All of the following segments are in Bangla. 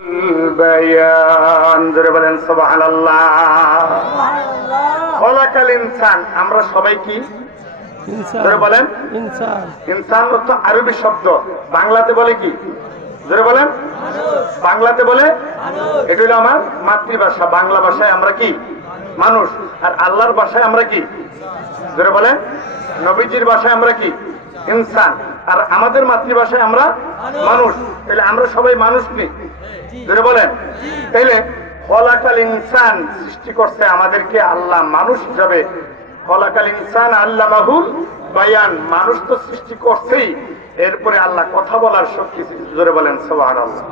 বায়ান জোরে বলেন সুবহানাল্লাহ। খলাকাল ইনসান, আমরা সবাই কি জোরে বলেন? ইনসান। ইনসান অর্থ আরবি শব্দ, বাংলাতে বলে কি জোরে বলেন? বাংলাতে বলে এটা হলো আমার মাতৃভাষা। বাংলা ভাষায় আমরা কি মানুষ, আর আল্লাহর ভাষায় আমরা কি জোরে বলেন? নবীজির ভাষায় আমরা কি ইনসান, আর আমাদের মাতৃভাষায় আমরা মানুষ। তাহলে আমরা সবাই মানুষ কি জোরে বলেন? তাইলে খলাকাল ইনসান, সৃষ্টি করছে আমাদেরকে আল্লাহ মানুষ হিসাবে। খলাকাল ইনসান আল্লামাহুল বায়ান, মানুষ তো সৃষ্টি করছেই, এরপরে আল্লাহ কথা বলার শক্তি জোরে বলেন সুবহানাল্লাহ।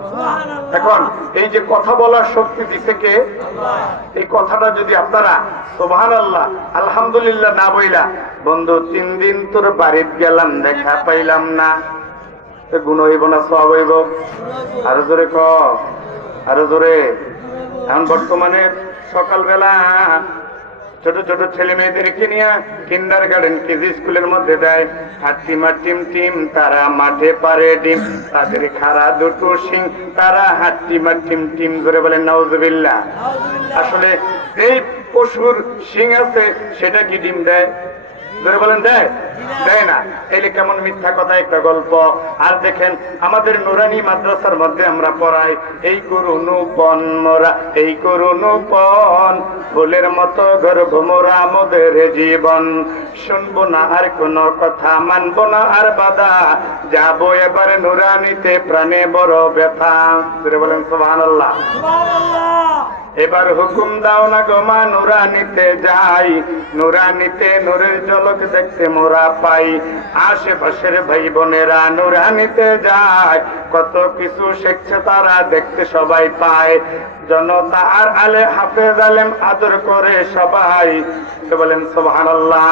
এখন এই যে কথা বলার শক্তি দিছে কে? এই কথাটা যদি আপনারা সুবহানাল্লাহ আলহামদুলিল্লাহ না বইলা, বন্ধু 3 দিন তোর বাড়িতে গেলাম দেখা পাইলাম না, গুণ হইব না সওয়াব হইব? আরো জোরে ক, আরো জোরে। এখন বর্তমানে সকালবেলা ছোট ছোট ছেলে মেয়েদেরকে নিয়ে কিন্ডার গার্ডেন কেজি স্কুলের মধ্যে দেয়, হাট্টিমা টিম টিম তারা মাঠে পারে ডিম, তাদের খাড়া দুটো শিং তারা হাট্টিমা টিম টিম ধরে বলেন নাউজুবিল্লাহ। আসলে এই পশুর শিং আছে সেটা কি ডিম দেয় ধরে বলেন? দেয়? দেয় না। এলে কেমন মিথ্যা কথা একটা গল্প। আর দেখেন আমাদের নুরানি মাদ্রাসার মধ্যে আমরা পড়াই, এই করুণপন মোরা, এই করুণপন ফুলের মতো গর্ভ মোরা মোদের জীবন, শুনবো না আর কোনো কথা, মানবো না আর বাধা, যাবো এবার নুরানিতে প্রাণে বড় ব্যথা ধরে বলেন সুবহানাল্লাহ। এবার হুকুম দাও না গো মা নুরানিতে যাই, নুরানিতে নূরের ঝলক দেখতে মোরা পাই, আশেপাশের ভাই বোনেরা নুরানিতে যায়, কত কিছু শিখছে তারা দেখতে সবাই পায়, জনতা আর আলে হাফেজ আলেম আদর করে সবাই বলেন সুবহানাল্লাহ।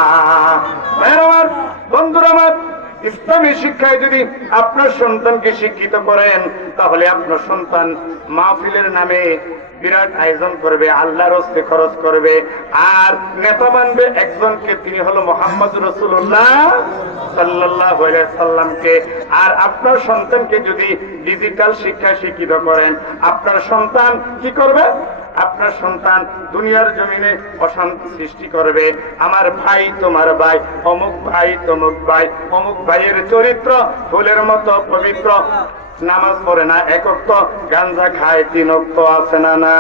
আমার বন্ধুরা, আমার ইসলামী শিক্ষায় যদি আপনার সন্তানকে শিক্ষিত করেন, তাহলে আপনার সন্তান মাহফিলের নামে বিরাট আয়োজন করবে, আল্লাহর রাস্তে খরচ করবে, আর নেতা মানবে একজনকে, তিনি হলো মুহাম্মদুর রাসূলুল্লাহ সাল্লাল্লাহু আলাইহি সাল্লামকে। আর আপনার সন্তানকে যদি ডিজিটাল শিক্ষায় শিক্ষিত করেন, আপনার সন্তান কি করবে? আপনার সন্তান দুনিয়ার জমিনে অশান্তি সৃষ্টি করবে। আমার ভাই তোমার ভাই, অমুক ভাই তমুক ভাই, অমুক ভাইয়ের চরিত্র ফুলের মতো পবিত্র, নামাজ পড়ে না এক ওয়াক্ত, গাঞ্জা খায় 3 ওয়াক্ত, আছে না না?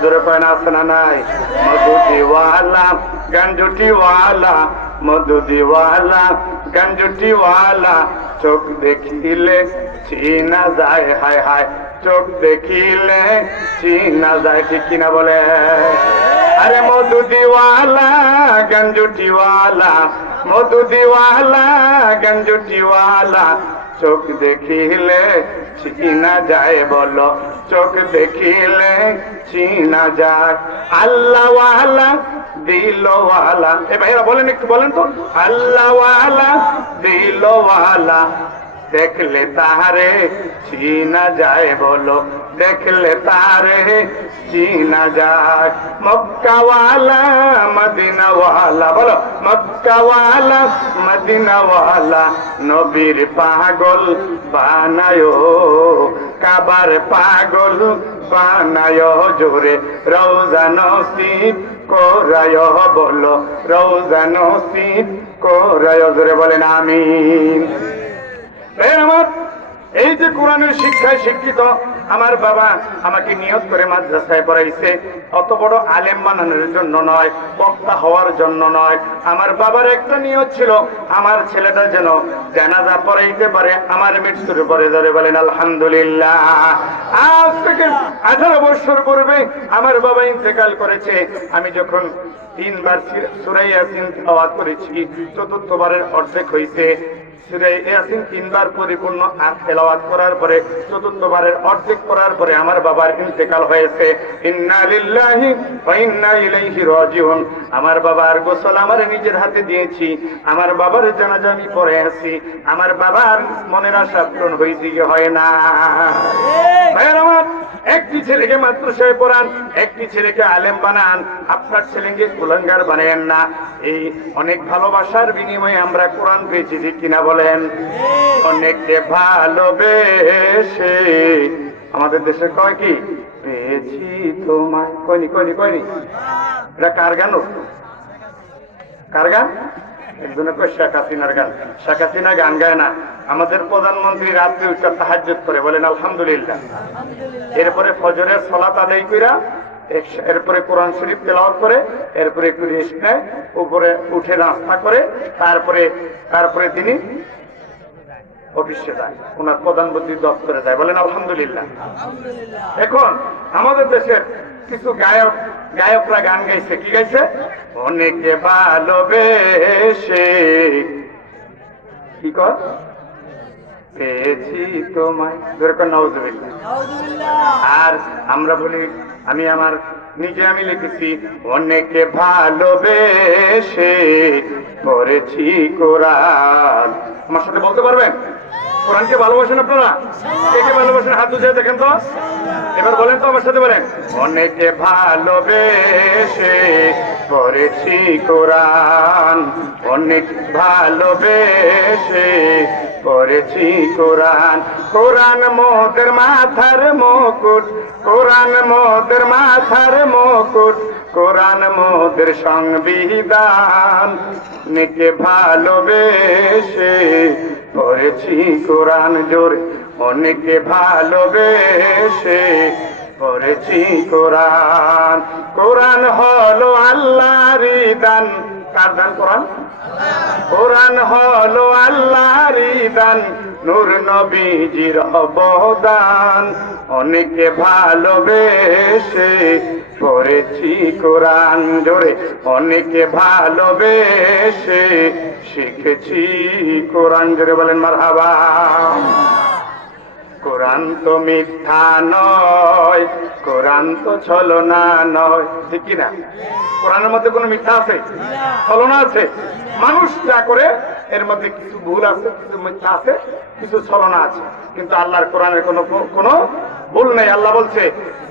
জোরে কয় না, আছে না নাই? মধুদিওয়ালা গাঞ্জুটিওয়ালা, মধুদিওয়ালা গাঞ্জুটিওয়ালা, চোখ দেখিলে চিনা যায়, হায় হায় চোখ দেখিলে চিনা যায়, ঠিক কিনা বলে? আরে মধুদিওয়ালা গাঞ্জুটিওয়ালা, মধুদিওয়ালা গাঞ্জুটিওয়ালা, চোখ দেখিলে চিনা যায়, বলো চোখ দেখিলে চিনা যায়। আল্লাহওয়ালা দিলওয়ালা, এ ভাইরা বলেন, একটু বলেন তো। আল্লাহওয়ালা দিলওয়ালা, দেখলে তাহারে চিনা যায়, বলো দেখলে তারে চিনা যায়। মক্কাওয়ালা মদিনাওয়ালা, বলো মক্কাওয়ালা মদিনাওয়ালা, নবীর পাগল বানায়ো, কাবার পাগল বানায়ো, জোরে রওজা নসিব কোরায়, বলো রওজা নসিব কোরায়, জোরে বলেন আমিন। আমার এই যে কোরআনের শিক্ষায় শিক্ষিত, আমার বাবা আমাকে নিয়ত করে মাদ্রাসায় পড়াইছে, অত বড় আলেম বানানোর জন্য নয়, বক্তা হওয়ার জন্য নয়। আমার বাবার একটা নিয়ত ছিল, আমার ছেলেটা যেন জানাজা পড়াইতে পারে আমার মৃত্যুর পরে, ধরে বলেন আলহামদুলিল্লাহ। আজ থেকে 18 বছর পূর্বে আমার বাবা ইন্তেকাল করেছে। আমি যখন 3 বার সূরা ইয়াসিন তেলাওয়াত করেছি, 4র্থবারের অর্ধেক হয়েছে। সূরা ইয়াসিন 3 বার পরিপূর্ণ তেলাওয়াত করার পরে, 4র্থবারের অর্ধেক করার পরে আমার বাবার ইন্তেকাল হয়েছে। ইন্না লিল্লাহি ওয়া ইন্না ইলাইহি রাজিউন। আমার বাবার গোসল আমার নিজের হাতে দিয়েছি, আমার বাবার জানাজা আমি পড়ে আছি। আমার বাবার মনের আশা পূরণ হয়েছে কি হয় না? আমার একটি ছেলেকে মাদ্রাসায় পড়ান, একটি ছেলেকে আলেম বানান, আপনার ছেলেকে কুলাঙ্গার বানায়েন না। এই অনেক ভালোবাসার বিনিময়ে আমরা কোরআন পেয়েছি, ঠিক কিনা বলেন? অনেককে ভালোবেসে আমাদের দেশে কয় কি, পেয়েছি তোমায়, কয়নি কয়নি কয়নি। এটা কার গান? কার গান? একজনে কয় শেখ হাসিনার গান। শেখ হাসিনা গান গায় না, আমাদের প্রধানমন্ত্রী রাত্রে উঠে তাহাজ্জুদ করে, বলেন আলহামদুলিল্লাহ। এরপরে ফজরের সালাত আদায় কইরা এরপরে কোরআন শরীফ তেলাওয়াত করে, এরপরে একটু রেস্ট নেয়, উপরে উঠে নাস্তা করে, তারপরে তিনি অফিসে যায়, ওনার প্রধানমন্ত্রী দপ্তরে যায়, বলেন আলহামদুলিল্লাহ। এখন আমাদের দেশের কিছু গায়করা গান গাইছে, কি গাইছে? অনেকে ভালোবেসে কি কর পেয়েছি তোমায়, নাউজুবিল্লাহ। আর আমরা বলি, আমি লিখেছি, অনেকে ভালোবেসে পড়েছি কোরআন। আমার সাথে বলতে পারবেন কোরআনকে ভালোবাসেন আপনারা? কে কে ভালোবাসেন হাত উঠিয়ে দেখেন তো, এবার বলেন তো আমার সাথে, বলেন অনেকে ভালোবেসে পড়েছি কোরআন, অনেক ভালোবেসে পড়েছি কোরআন। কোরআন মোদের মাথার মুকুট, কোরআন মোদের মাথার মুকুট, কোরআন মোদের সংবিধান। অনেকে ভালোবেসে পড়েছি কোরআন, জোরে অনেকে ভালোবেসে পড়েছি কোরআন। কোরআন হলো আল্লাহর দান। কার দান কোরআন? কোরআন হলো আল্লাহর দান, নূর নবীজির অবদান। অনেকে ভালোবেসে পড়েছি কোরআন, জোরে অনেকে ভালোবেসে শিখেছি কোরআন, জোরে বলেন মারহাবা। কোরআন তো মিথ্যা নয়, কোরআন তো ছলনা নয়, ঠিক কিনা? কোরআনের মধ্যে কোনো মিথ্যা আছে? ছলনা আছে? মানুষ যা করে এর মধ্যে কিছু ভুল আছে, কিছু মিথ্যা আছে, কিছু ছলনা আছে, কিন্তু আল্লাহর কোরআনের কোনো ভুল নেই। আল্লাহ বলছে,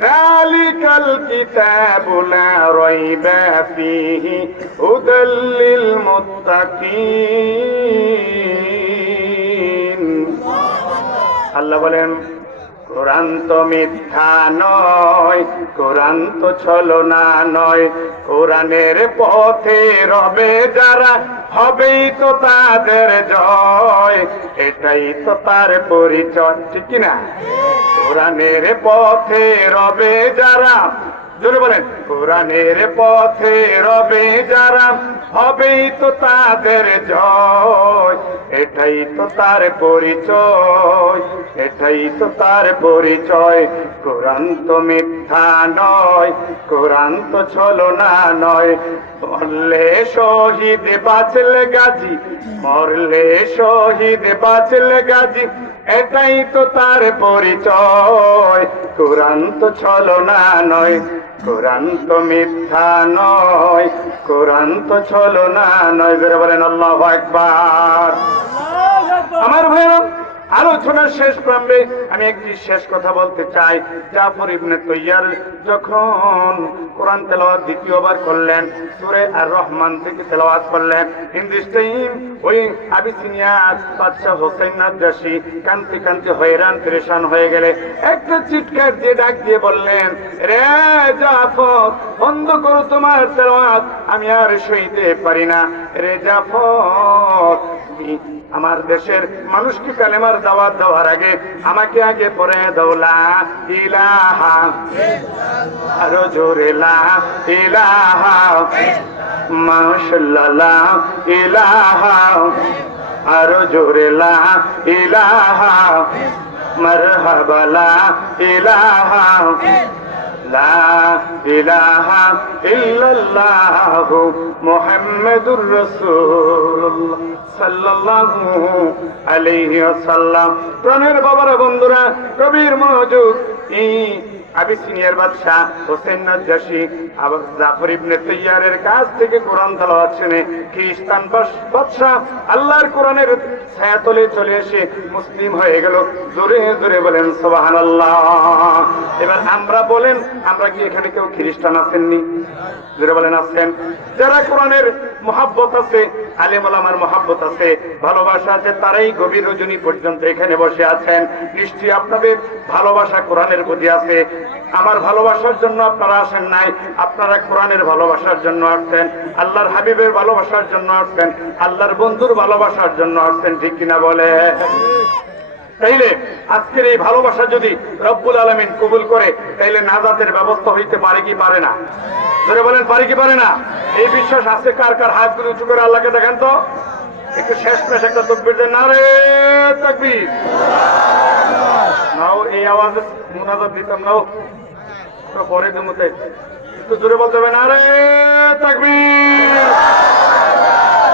যালিকাল কিতাবু লা রাইবা ফীহি হুদাল লিল মুত্তাকিন। আল্লাহ বলেন, কোরআন তো মিথ্যা নয়, কোরআন তো ছলনা নয়, কোরআনের পথে রবে যারা, হবেই তো তাদের জয়, এটাই তো তার পরিচয়, ঠিক কিনা? কোরআনের পথে রবে যারা, জোরে বলেন, কোরআনের পথে রবে যারা, হবেই তো তাদের জয়, এটাই তো তার পরিচয়, এটাই তো তার পরিচয়। কোরআন তো মিথ্যা নয়, কোরআন তো ছলনা নয়, মরলে শহীদ বাঁচলে গাজী, মরলে শহীদ বাঁচলে গাজী, এটাই তো তার পরিচয়। কোরআন তো ছলনা নয়, কোরআন তো মিথ্যা নয়, কোরআন তো ছলনা নয়, জোরে বলেন আল্লাহু আকবার। আমার ভাইরা, আলোচনার শেষ প্রান্তে আমি একটি শেষ কথা বলতে চাই। জাফর ইবনে তৈয়ার যখন কোরআন তেলাওয়াত দ্বিতীয়বার করলেন, সূরা আর রহমান থেকে তেলাওয়াত করলেন, হিন্দুস্তান ওই আবিসিনিয়ার বাদশা হোসেন নাজ্জাশী কান্তি কান্তি হয়রান পেরেশান হয়ে গেলে একটা চিৎকার দিয়ে ডাক দিয়ে বললেন, রে জাফর, বন্ধ করো তোমার তেলাওয়াত, আমি আর সইতে পারি না। রে জাফর, আমার দেশের মানুষকে কালেমার দাওয়াত দেওয়ার আগে আমাকে আগে পড়ে দাও লা ইলাহা, আরো জোরে লা ইলাহা, মাশাআল্লাহ লা ইলাহা, আরো জোরে লা ইলাহা, মারহাবা লা ইলাহা, লা ইলাহা ইল্লাল্লাহু মুহাম্মাদুর রাসূলুল্লাহ সাল্লাল্লাহু আলাইহি ওয়াসাল্লাম। প্রাণের বাবারা, বন্ধুরা, কবির মনোযোগ, এই আবিসিনিয়ার বাদশা হোসেন নাজ্জাশী জাফর ইবনে তৈয়ারের কাছ থেকে কোরআন তেলাওয়াত শুনে খ্রিস্টান বাদশা আল্লাহর কোরআনের ছায়াতলে চলে এসে মুসলিম হয়ে গেল। জোরে জোরে বলেন সুবহানাল্লাহ। এবার আমরা বলেন, আমরা কি এখানে কেউ খ্রিস্টান আছেননি? জোরে বলেন আছেন? যারা কোরআনের মহাব্বত আছে, আলেম ওলামার মহাব্বত আছে, ভালোবাসা আছে, তারাই গভীর রজনী পর্যন্ত এখানে বসে আছেন। নিশ্চয়ই আপনাদের ভালোবাসা কোরআনের প্রতি আছে। আমার ভালোবাসার জন্য আপনারা আসেন নাই, আপনারা কোরআনের ভালোবাসার জন্য আসছেন, আল্লাহর হাবিবের ভালোবাসার জন্য আসছেন, আল্লাহর বন্ধুর ভালোবাসার জন্য আসছেন, ঠিক কিনা বলে? তাইলে আজকের এই ভালোবাসা যদি রব্বুল আলামিন কবুল করে, তাইলে নাজাতের ব্যবস্থা হইতে পারে কি পারে না? ধরে বলেন, পারে কি পারে না? এই বিশ্বাস আছে কার কার? হাতগুলো উঁচু করে আল্লাহকে দেখেন তো, একটু শেষ পেশ একটা তাকবীর দেন, নারে তাকবীর। নাও এই আওয়াজে মুনাজাত দিতাম, নাও তো পরে দেমতে একটু জোরে বলতে হবে, নারে তাকবীর,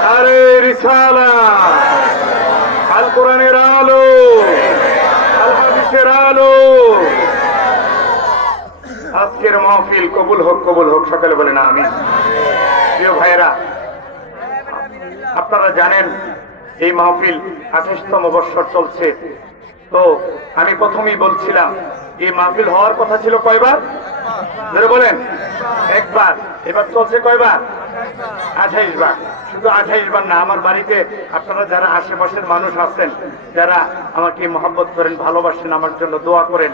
নারে রিসালাত, আল কোরআনের আলো, আল হাদিসের আলো। আজকের মাহফিল কবুল হোক, কবুল হোক, সকালে বলেন আমিন। প্রিয় ভাইরা, আপনারা জানেন এই মাহফিল 28তম বৎসর চলছে। তো আমি প্রথমেই বলছিলাম এই মাহফিল হওয়ার কথা ছিল কয়বার? ধরে বলেন, একবার। এবার চলছে কয়বার? 28 বার। শুধু 28 বার না, আমার বাড়িতে আপনারা যারা আশেপাশের মানুষ আছেন, যারা আমাকে মহব্বত করেন, ভালোবাসেন, আমার জন্য দোয়া করেন,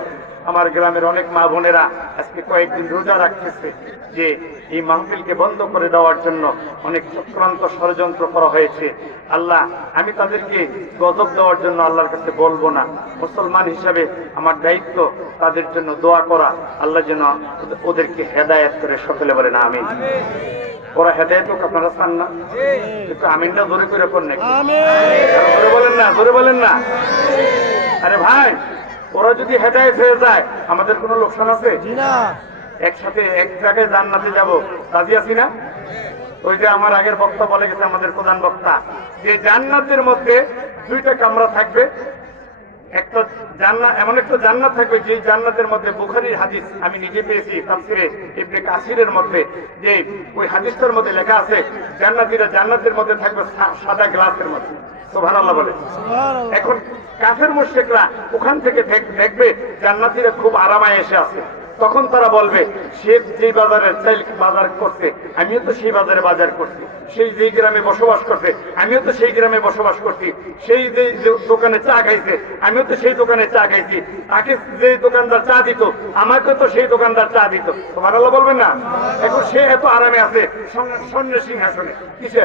আমার গ্রামের অনেক মা বোনেরা আজকে কয়েকদিন রোজা রাখতেছে যে এই মাহফিলকে বন্ধ করে দেওয়ার জন্য অনেক চক্রান্ত ষড়যন্ত্র করা হয়েছে। আল্লাহ, আমি তাদেরকে গজব দেওয়ার জন্য আল্লাহর কাছে বলবো না। মুসলমান হিসাবে আমার দায়িত্ব তাদের জন্য দোয়া করা, আল্লাহ যেন ওদেরকে হেদায়েত করে, সকলে বলেন আমিন। ওরা হেদায়েত হোক, আপনারা চান না? একটু আমিনটা জোরে করে করুন, জোরে বলেন না, জোরে বলেন না। আরে ভাই, ওরা যদি হেদায়েত হয়ে যায় আমাদের কোনো লোকসান আছে? একসাথে এক জায়গায় জান্নাতে যাব, রাজি আছি না? ওই যে আমার আগের বক্তা বলে গেছে, আমাদের প্রধান বক্তা, যে জান্নাতের মধ্যে 2টা কামরা থাকবে। একটা জান্নাত, এমন একটা জান্নাত থাকবে যে জান্নাতের মধ্যে, বুখারীর হাদিস আমি নিজে পেয়েছি তাফসীরে ইবনে কাসিরের মধ্যে, যে ওই হাদিসটার মধ্যে লেখা আছে জান্নাতীরা জান্নাতের মধ্যে থাকবে সাদা গ্লাসের মধ্যে। সুবহানাল্লাহ বলে। এখন কাফের মুশরিকরা ওখান থেকে দেখবে জান্নাতীরা খুব আরামায় এসে আছে, তখন তারা বলবে, সে যে বাজারের চাইল বাজার করছে, আমিও তো সেই বাজারে বাজার করছি, সেই যে গ্রামে বসবাস করছে, আমিও তো সেই গ্রামে বসবাস করছি, সেই যে দোকানে চা খাইছে, আমিও তো সেই দোকানে চা খাইছি, তাকে যে দোকানদার চা দিত, আমাকে তো সেই দোকানদার চা দিত। সুবহানাল্লাহ বলবেন না? এখন সে এত আরামে আছে স্বর্ণের সিংহাসনে। কিসে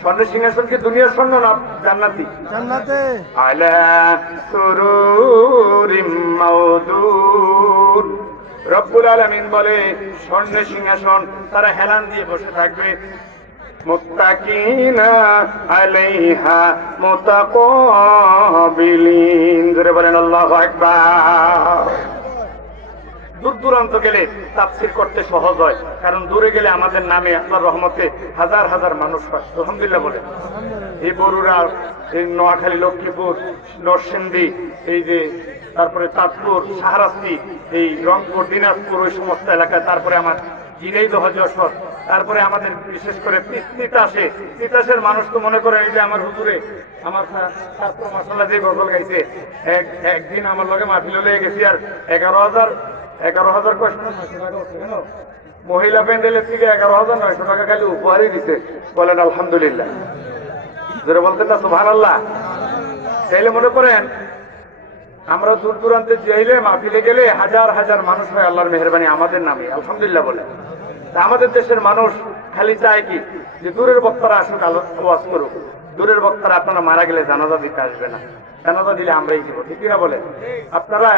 স্বর্ণের সিংহাসন? কি দুনিয়ার স্বর্ণ না জান্নাতি? জান্নাতে। আলা সুরুরিম মাওদুদ। রব্বুল আলামিন বলে স্বর্ণের সিংহাসন, তারা হেলান দিয়ে বসে থাকবে। মুত্তাকিনা আলাইহা মুতাকাবিলিন। জোরে বলেন আল্লাহু আকবার। দূর দূরান্ত গেলে তাফসীর করতে সহজ হয়, কারণ দূরে গেলে আমাদের নামে আল্লাহর রহমতে হাজার হাজার মানুষ হয়। আলহামদুলিল্লাহ বলে। এই বরুড়া, এই নোয়াখালী, লক্ষ্মীপুর, নরসিংদী, এই যে তারপরে চাঁদপুর, শাহরাস্তি, এই রংপুর, দিনাজপুর, ওই সমস্ত এলাকায়, তারপরে আমার ঝিনাইদহ, যশোর, তারপরে আমাদের বিশেষ করে তিতাসে, তিতাসের মানুষ তো মনে করেন এই যে আমার হুজুরে, আমার ছাত্র মাসাল্লাহ যে গজল গাইছে, একদিন আমার লগে মাহফিলে লেগে গেছি, আর 11,000 মহিলা প্যান্ডেলের থেকে 11,900 টাকা খালি উপহারই দিতে। বলেন আলহামদুলিল্লাহ, জোরে বলতেন না সুবহানাল্লাহ? তাইলে মনে করেন আমরা দূর দূরান্তে যাইলে, মাহফিলে গেলে হাজার হাজার মানুষ হয় আল্লাহর মেহেরবানি আমাদের নামে। আলহামদুলিল্লাহ বলে। আমাদের দেশের মানুষ খালি চায় কি, যে দূরের বক্তারা আসুক, ওয়াজ করুক। দূরের বক্তারা আপনারা মারা গেলে জানাজা দিতে আসবে না, জানাজা দিলে আমরাই দিব, ঠিক না বলে? আপনারা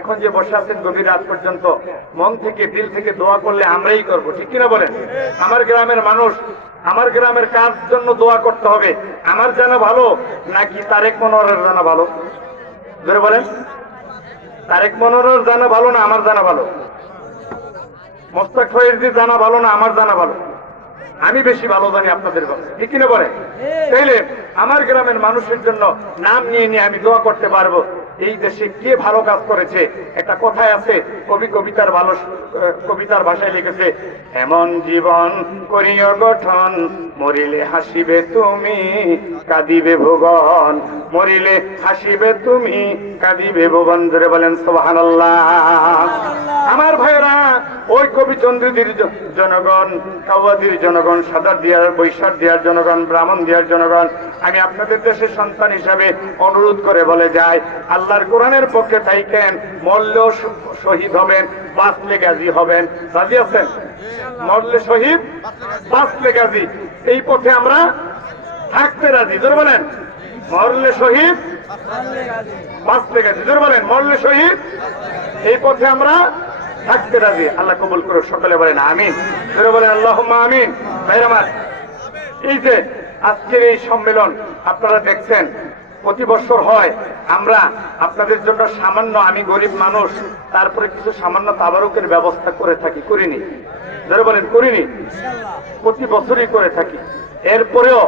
এখন যে বসে আছেন গভীর রাত পর্যন্ত, মন থেকে, দিল থেকে দোয়া করলে আমরাই করব, ঠিক কিনা বলেন? আমার গ্রামের মানুষ, আমার গ্রামের কাজ জন্য দোয়া করতে হবে। আমার জানা ভালো নাকি তারেক মনোহরের জানা ভালো? ধরে বলেন, তারেক মনোহরের জানা ভালো না আমার জানা ভালো? মোস্তাক ফয়েজীর জানা ভালো না আমার জানা ভালো? আমি বেশি ভালো জানি আপনাদের কথা, ঠিক কিনা বলে? তাইলে আমার গ্রামের মানুষের জন্য নাম নিয়ে নিয়ে আমি দোয়া করতে পারবো। এই দেশে কে ভালো কাজ করেছে? একটা কথায় আছে, কবি কবিতার ভাষায় লিখেছে, এমন জীবন করিও গঠন, মরিলে হাসিবে তুমি, কাঁদিবে ভুবন। মরিলে হাসিবে তুমি, কাঁদিবে ভুবন। ধরে বলেন সুবহানাল্লাহ। আমার ভাইরা, ওই ওই কবিচন্দ্রীদের জনগণ, কাওয়াদির জনগণ, সাদা দিয়ার, বৈশাখ দিয়ার জনগণ, ব্রাহ্মণ দিয়ার জনগণ, আমি আপনাদের দেশের সন্তান হিসাবে অনুরোধ করে বলে যাই, আল্লাহর কোরআনের পক্ষে থাইকেন, মরলেও শহীদ হবেন, বাঁচলে গাজী হবেন। রাজি আছেন? মরলে শহীদ, বাঁচলে গাজী, এই পথে আমরা থাকতে রাজি। জোরে বলেন, মরলে শহীদ, বাঁচলে গাজী। জোরে বলেন, মরলে শহীদ, এই পথে আমরা থাকতে রাজি। আল্লাহ কবুল করুক, সকলে বলেন আমিন। জোরে বলেন আল্লাহুম্মা আমিন। ভাইরা আমার, এই যে আজকের এই সম্মেলন আপনারা দেখছেন, প্রতি বছর হয়। আমরা আপনাদের জন্য সামান্য, আমি গরিব মানুষ, তারপরে কিছু সামান্য তাবারুকের ব্যবস্থা করে থাকি, করিনি? যারা বলেন করিনি, প্রতি বছরই করে থাকি। এরপরেও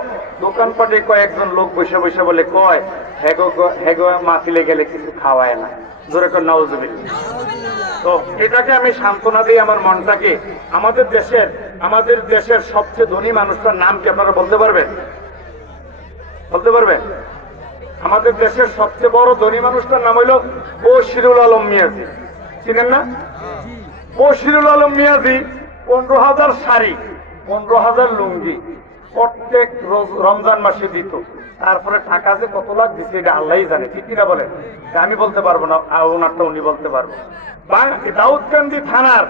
দোকানপাটে কয়েকজন লোক বসে বসে বলে কয়, হেগো মাহফিলে গেলে কিছু খাওয়ায় না। জোরে করে নাউজুবিল্লাহ। তো এটাকে আমি সান্ত্বনা দিই আমার মনটাকে। আমাদের দেশের সবচেয়ে ধনী মানুষটার নাম কি আপনারা বলতে পারবেন? বলতে পারবেন? আমাদের দেশের সবচেয়ে বড় ধনী মানুষটার নাম হইল বশিরুল আলম মিয়াজি। চিনেন না? বশিরুল আলম মিয়াজি 15,000 শাড়ি, 15,000 লুঙ্গি প্রত্যেক রমজান মাসে দিত। তারপরে টাকা যে কত লাখ দিচ্ছে এটা আল্লাহই জানে, ঠিক কিনা বলেন? আমি বলতে পারবো না, ওনারটা উনি বলতে পারবো। দাউদকান্দি থানার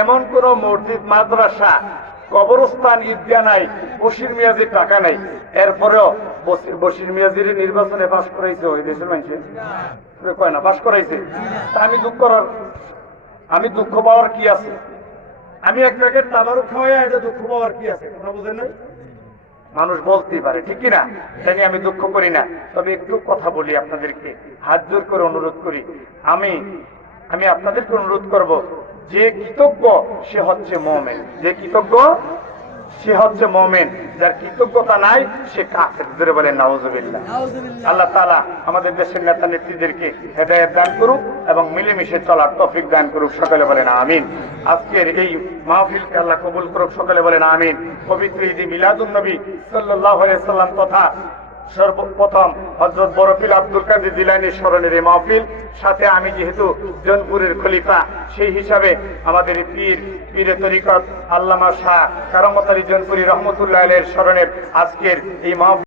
এমন কোন মসজিদ, মাদ্রাসা, কবরস্থান, ঈদগাহ নাই বশির মিয়াজির টাকা নাই। এরপরেও বশির মিয়াজির নির্বাচনে পাশ করাইছে ওই দেশের মানুষের কয় না, পাশ করাইছে। তা আমি দুঃখ পাওয়ার কি আছে? আমি এক প্যাকেট তাবারুক খাওয়াই এটা দুঃখ পাওয়ার কি আছে? কথা বুঝেন না? মানুষ বলতেই পারে, ঠিক কিনা? তাই নিয়ে আমি দুঃখ করি না। তবে একটু কথা বলি আপনাদেরকে, হাত জোর করে অনুরোধ করি। আমি আপনাদেরকে অনুরোধ করব, যে কৃতজ্ঞ সে হচ্ছে মুমিন। যে কৃতজ্ঞ সে হচ্ছে মুমিন, যার কৃতজ্ঞতা নাই সে কাফের। ধরে বলেন নাউজুবিল্লাহ। আল্লাহ তাআলা আমাদের দেশের নেতা নেত্রীদেরকে হেদায়েত দান করুক এবং মিলেমিশে চলার তৌফিক দান করুক। সকলে বলেন আমিন। আজকের এই মাহফিলকে আল্লাহ কবুল করুক। সকলে বলেন আমিন। পবিত্র ঈদ মিলাদুন নবী সাল্লাল্লাহু আলাইহি সাল্লাম তথা সর্বপ্রথম হযরত বরফিল আব্দুল কাদের জিলানীর স্মরণের এই মাহফিল, সাথে আমি যেহেতু জৌনপুরের খলিফা, সেই হিসাবে আমাদের পীরে তরিকত আল্লামা শাহ কারামত আলী জৌনপুরী রহমতুল্লাহ আলাইহির স্মরণের আজকের এই মাহফিল